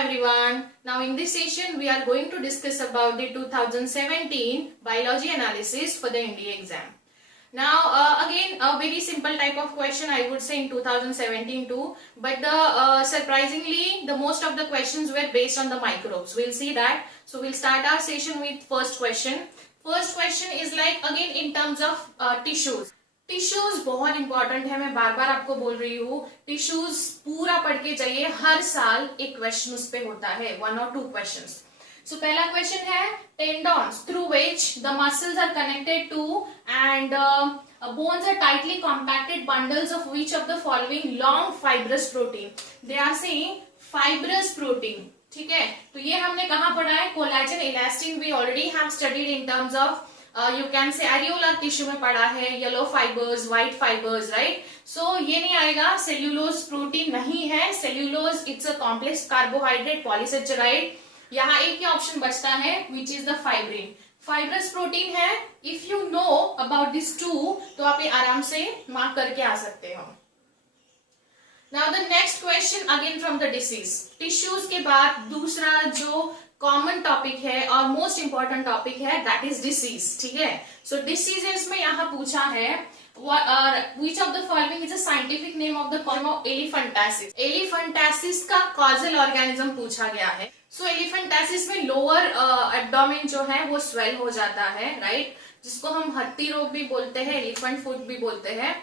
everyone. Now in this session we are going to discuss about the 2017 biology analysis for the NDA exam. Now again a very simple type of question I would say in 2017 too, but surprisingly the most of the questions were based on the microbes. We'll see that. So we'll start our session with first question. First question is like again in terms of tissues. Tissues बहुत important है, मैं बार बार आपको बोल रही हूँ. Tissues पूरा पढ़ के जाइए, हर साल एक क्वेश्चन उस पे होता है, 1 or 2 क्वेश्चंस. सो पहला क्वेश्चन है tendons through which the muscles are connected to and bones are tightly compacted bundles of which of the following long fibrous protein. They are saying fibrous protein. ठीक है, तो ये हमने कहाँ पढ़ा है? Collagen, elastin we already have studied in terms of you can say areolar tissue में पढ़ा है, yellow fibres, white fibres, right. So ये नहीं आएगा. सेल्यूलोज प्रोटीन नहीं है. Cellulose it's a complex carbohydrate polysaccharide. यहाँ एक ही ऑप्शन बचता है which is the fibrin. Fibrous protein है. If you know about this too तो आप ये आराम से मार्क करके आ सकते हो. Now the next question again from the disease. Tissues के बाद दूसरा जो कॉमन टॉपिक है और मोस्ट इंपॉर्टेंट टॉपिक है दैट इज डिसीज. ठीक है, सो डिसीजेस में यहाँ पूछा है which of the following is a scientific name of the form of elephantiasis. elephantiasis का causal organism पूछा गया है. सो elephantiasis में लोअर एब्डोमेन जो है वो स्वेल हो जाता है, राइट, जिसको हम हत्ती रोग भी बोलते हैं, एलिफेंट फुट भी बोलते हैं.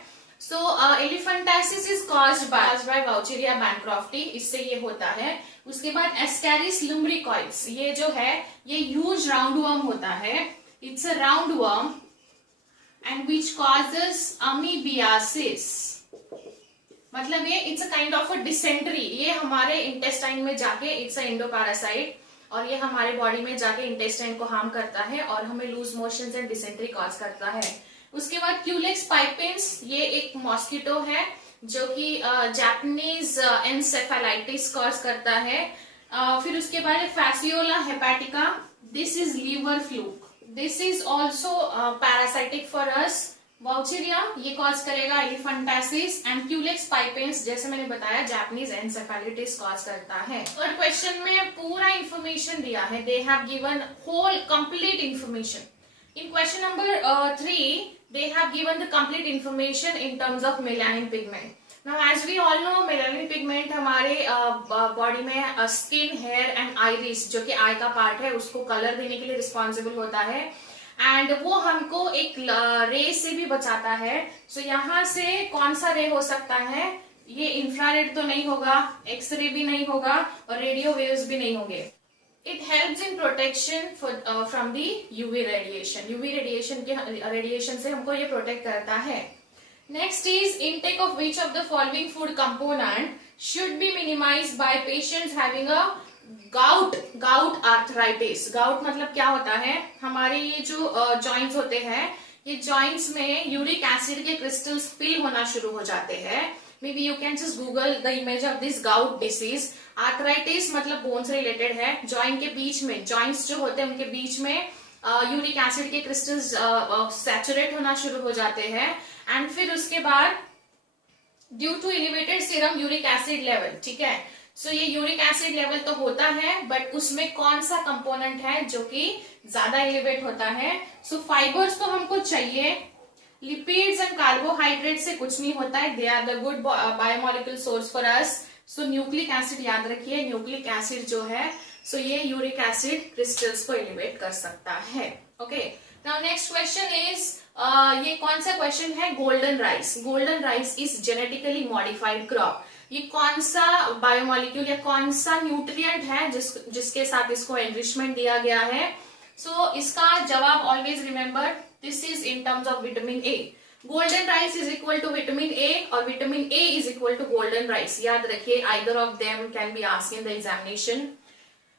सो elephantiasis is caused by Vaucheria bancrofti. इससे ये होता है. उसके बाद Ascaris lumbricoides, ये जो है ये ह्यूज राउंड वर्म होता है. It's a round worm and which causes amoebiasis. मतलब ये it's a kind of a dysentery. ये हमारे इंटेस्टाइन में जाके इट्स अ एंडोपैरासाइट और ये हमारे बॉडी में जाके इंटेस्टाइन को हार्म करता है और हमें loose motions and dysentery cause करता है. उसके बाद क्यूलेक्स पाइपेंस, ये एक मॉस्किटो है जो कि जापानीज एनसेफेलाइटिस कॉज करता है. फिर उसके बाद fasciola hepatica, this is liver fluke. This is also parasitic for us. Wuchereria ये कॉज करेगा एलिफेंटासिस एंड क्यूलेक्स पाइपेंस जैसे मैंने बताया जापानीज एनसेफेलाइटिस कॉज करता है. थर्ड क्वेश्चन में पूरा इंफॉर्मेशन दिया है. They have given whole complete information. In question number 3, they have given the complete information in terms of melanin pigment. Now, as we all know, melanin pigment हमारे body में skin, hair and iris जो कि आई का part है उसको colour देने के लिए रिस्पॉन्सिबल होता है एंड वो हमको एक रे से भी बचाता है. सो यहाँ से कौन सा रे हो सकता है? ये इंफ्रारेड तो नहीं होगा, एक्सरे भी नहीं होगा और रेडियो वेव्स भी नहीं होंगे. It helps in protection from the UV radiation. UV radiation से हमको ये protect करता है. Next is intake of which of the following food component should be minimized by patients having a gout arthritis. Gout मतलब क्या होता है? हमारे ये जो joints होते हैं, ये joints में uric acid के crystals fill होना शुरू हो जाते हैं. Maybe you can just Google the image of this gout disease. Arthritis मतलब बोन से रिलेटेड है. जॉइंट के बीच में, जॉइंट्स जो होते हैं उनके बीच में यूरिक एसिड के क्रिस्टल्स सैचुरेट होना शुरू हो जाते हैं एंड फिर उसके बाद due to elevated serum uric acid level. ठीक है, सो ये यूरिक एसिड लेवल तो होता है बट उसमें कौन सा कंपोनेंट है जो कि ज्यादा एलिवेट होता है? सो फाइबर्स तो हमको चाहिए. लिपिड्स एंड कार्बोहाइड्रेट से कुछ नहीं होता है. They are the good biomolecule source for us. So nucleic acid याद रखिए. न्यूक्लिक एसिड जो है सो ये यूरिक एसिड क्रिस्टल्स को एलिवेट कर सकता है. Okay, now next question is ये कौन सा क्वेश्चन है? Golden rice. Golden rice is genetically modified crop. ये कौन सा बायोमोलिक्यूल या कौन सा न्यूट्रिएंट है जिसके साथ इसको एनरिचमेंट दिया गया है? सो इसका जवाब always remember, this is in terms of vitamin A. Golden rice is equal to vitamin A और vitamin A is equal to golden rice. याद रखिए, either of them can be asked in the examination.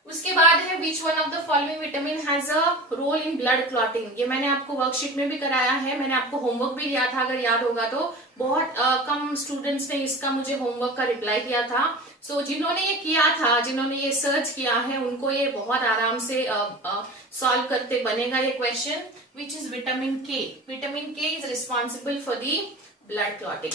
उसके बाद है which one of the following vitamin has a role in blood clotting. ये मैंने आपको worksheet में भी कराया है, मैंने आपको होमवर्क भी दिया था अगर याद होगा तो. बहुत कम स्टूडेंट्स ने इसका मुझे होमवर्क का रिप्लाई किया था. सो जिन्होंने ये किया था, जिन्होंने ये सर्च किया है, उनको ये बहुत आराम से सॉल्व करते बनेगा ये question. Which is vitamin K. Vitamin K is responsible for the blood clotting.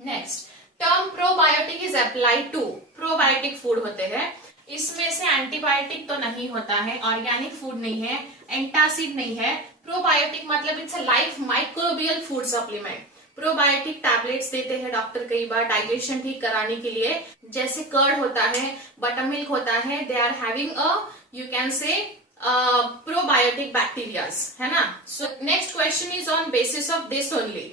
Next term probiotic is applied to. Probiotic food होते हैं इसमें से एंटीबायोटिक तो नहीं होता है, ऑर्गेनिक फूड नहीं है, एंटासिड नहीं है। प्रोबायोटिक मतलब it's a life microbial food supplement. Probiotic tablets देते हैं डॉक्टर कई बार डाइजेशन ठीक कराने के लिए, जैसे कर्ड होता है, बटर मिल्क होता है, they are having a you can say probiotic bacterias, है ना। So next question is on basis of this only.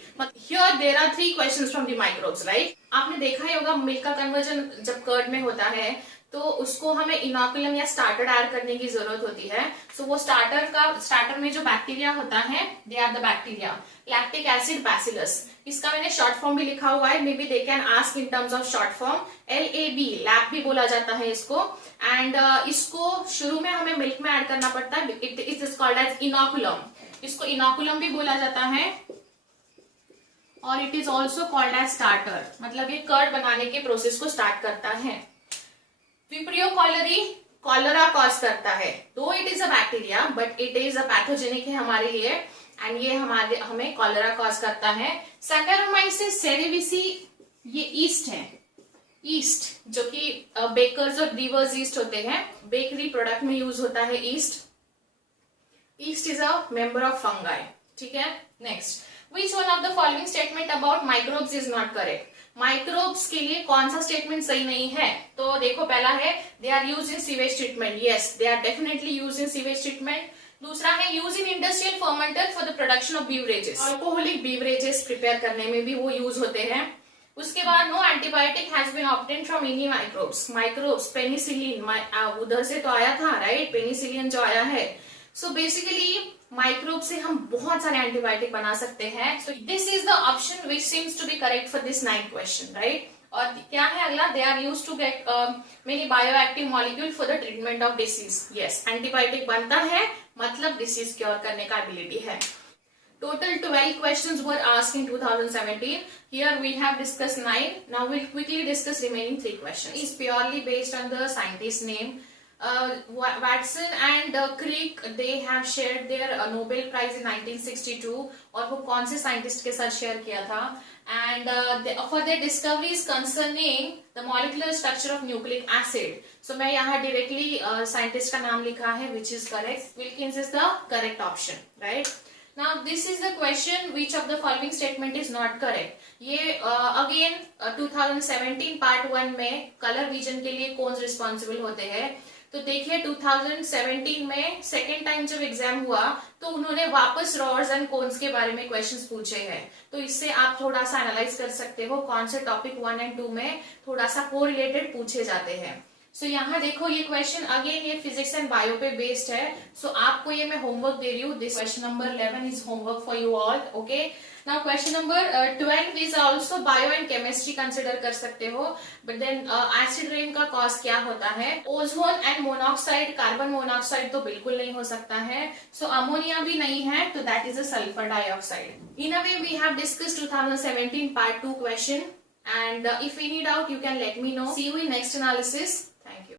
Here there are 3 questions from the microbes, right? आपने देखा ही होगा मिल्क का कन्वर्जन जब कर्ड में होता है तो उसको हमें इनोकुलम या स्टार्टर ऐड करने की जरूरत होती है। सो वो स्टार्टर में जो बैक्टीरिया होता है, they are the bacteria lactic acid bacillus. इसका मैंने शॉर्ट फॉर्म भी लिखा हुआ है, maybe they can ask in terms of short form, LAB, lab भी बोला जाता है इसको। एंड इसको शुरू में हमें मिल्क में ऐड करना पड़ता है, it is called as inoculum. इसको इनोकुलम भी बोला जाता है और it is also called as starter, मतलब ये कर्ड बनाने के प्रोसेस को स्टार्ट करता है। विब्रियो कॉलरी कॉलरा कॉज करता है, दो it is a bacteria but it is a pathogenic है हमारे लिए एंड ये हमें कॉलरा कॉज करता है। सैकेरोमाइसिस सेरेविसी ये ईस्ट है, ईस्ट जो कि बेकर्स और ब्रीवर्स ईस्ट होते हैं, बेकरी प्रोडक्ट में यूज होता है east. East is a member of fungi, ठीक है। Next, which one of the following statement about microbes is not correct. Microbes के लिए कौन सा स्टेटमेंट सही नहीं है? तो देखो, पहला है they are use in sewage treatment, yes they are definitely use in sewage treatment. दूसरा है use in industrial fermenter for the production of beverages, alcoholic beverages prepare करने में भी वो यूज होते हैं। उसके बाद no antibiotic has been obtained from any microbes, penicillin उधर से तो आया था, राइट, पेनिसिलिन जो आया है। सो बेसिकली माइक्रोब से हम बहुत सारे एंटीबायोटिक बना सकते हैं। So this is the option which seems to be correct for this 9th question, right. और क्या है अगला, they are use to get many bioactive molecule for the treatment of disease, yes antibiotic बनता है मतलब डिसीज क्योर करने का ability है। Total 12 questions were asked in 2017. Here we have discussed 9. Now we'll quickly discuss remaining 3 questions. It's purely based on the scientist name. Watson and Crick, they have shared their Nobel Prize in 1962. और वो कौन से scientist के साथ share किया था? And for their discoveries concerning the molecular structure of nucleic acid. So मैं यहाँ directly साइंटिस्ट का नाम लिखा है, which is correct. Wilkins is the correct option, right? Now this is the question, which of the following statement is not correct. ये again 2017 part 1 में colour vision के लिए कौन रिस्पॉन्सिबल होते हैं। तो देखिए 2017 में सेकेंड टाइम जब एग्जाम हुआ तो उन्होंने वापस रॉड्स एंड कोन्स के बारे में क्वेश्चंस पूछे हैं। तो इससे आप थोड़ा सा एनालाइज कर सकते हो कौन से टॉपिक 1 और 2 में थोड़ा सा को रिलेटेड पूछे जाते हैं। सो यहाँ देखो ये क्वेश्चन अगेन ये फिजिक्स एंड बायो पे बेस्ड है। सो आपको ये मैं होमवर्क दे रही हूँ, this question number 11 is homework for you all, okay. Now question number 12 is also bio and chemistry consider कर सकते हो, बट देन एसिड रेन का कॉज क्या होता है? Ozone and monoxide, carbon monoxide तो बिल्कुल नहीं हो सकता है। सो अमोनिया भी नहीं है, तो that is a sulphur dioxide. In a way we have discussed 2017 part 2 question, and if any doubt you can let me know. See you in next analysis.